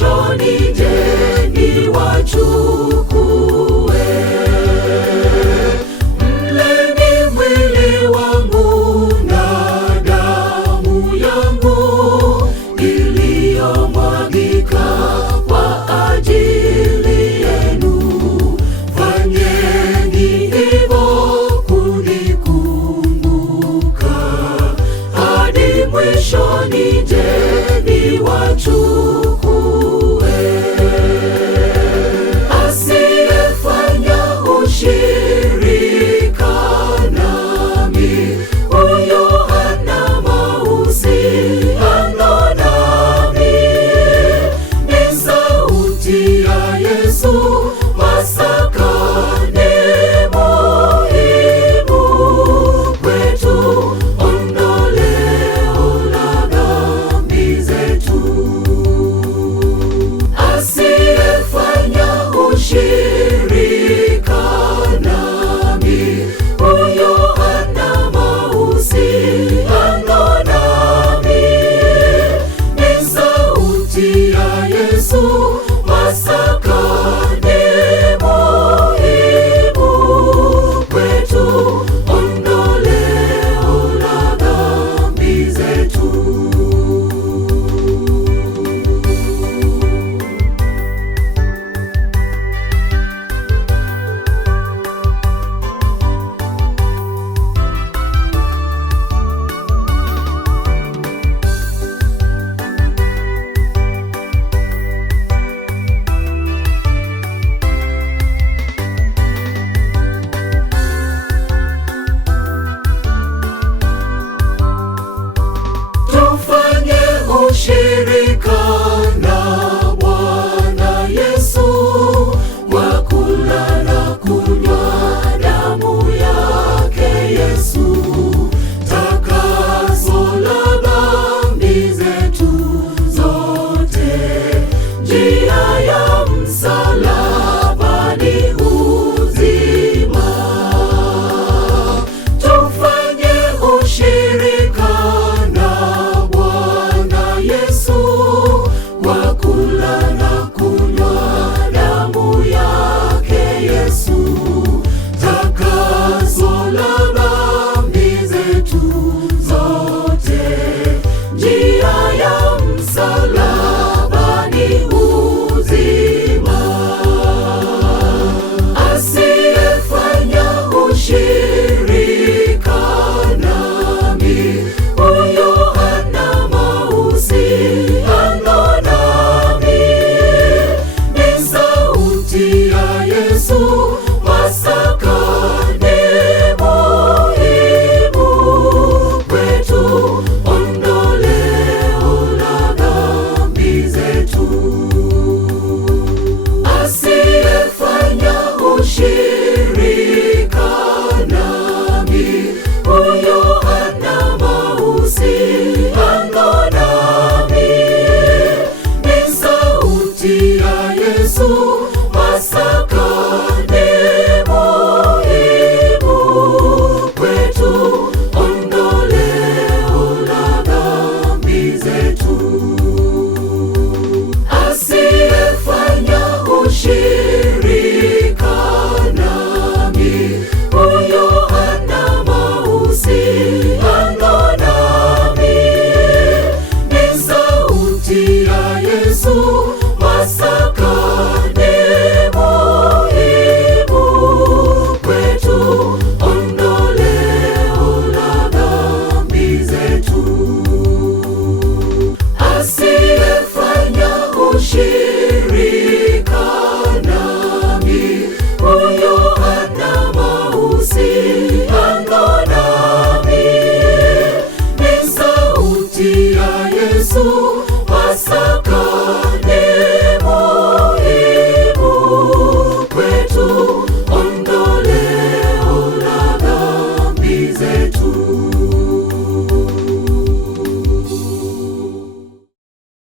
mwishoni, je, niwachukue? Mleni mwili wangu na damu yangu iliyomwagika kwa ajili yenu. Fanyeni hivyo kunikumbuka. Hadi mwishoni, je, niwachukue? Asiyefanya ushirika nami, huyo hana mahusiano nami. Ni sauti ya Yesu, Pasaka ni muhimu kwetu, ondoleo la dhambi zetu. Asiyefanya ushirika nami, huyo hana mahusiano nami. Ni sauti ya Yesu, Pasaka ni muhimu kwetu, ondoleo la dhambi zetu. Tufanye ushirika na Bwana Yesu, kwa kula na kunywa damu yake Yesu, takaso la dhambi zetu zote. Njia ya msalaba ni uzima. Tufanye ushirika na Bwana Yesu, kwa kula na kunywa damu yake Yesu, takaso la dhambi zetu zote. Njia ya msalaba ni uzima. Asiyefanya ushirika nami, huyo hana mahusiano nami. Ni sauti ya Yesu, Pasaka ni muhimu kwetu, ondoleo la dhambi zetu. Asiyefanya ushirika nami, huyo hana mahusiano nami. Ni sauti ya Yesu, Pasaka ni muhimu kwetu, ondoleo la dhambi zetu. Asiyefanya ushirika nami, huyo hana mahusiano nami. Ni sauti ya Yesu,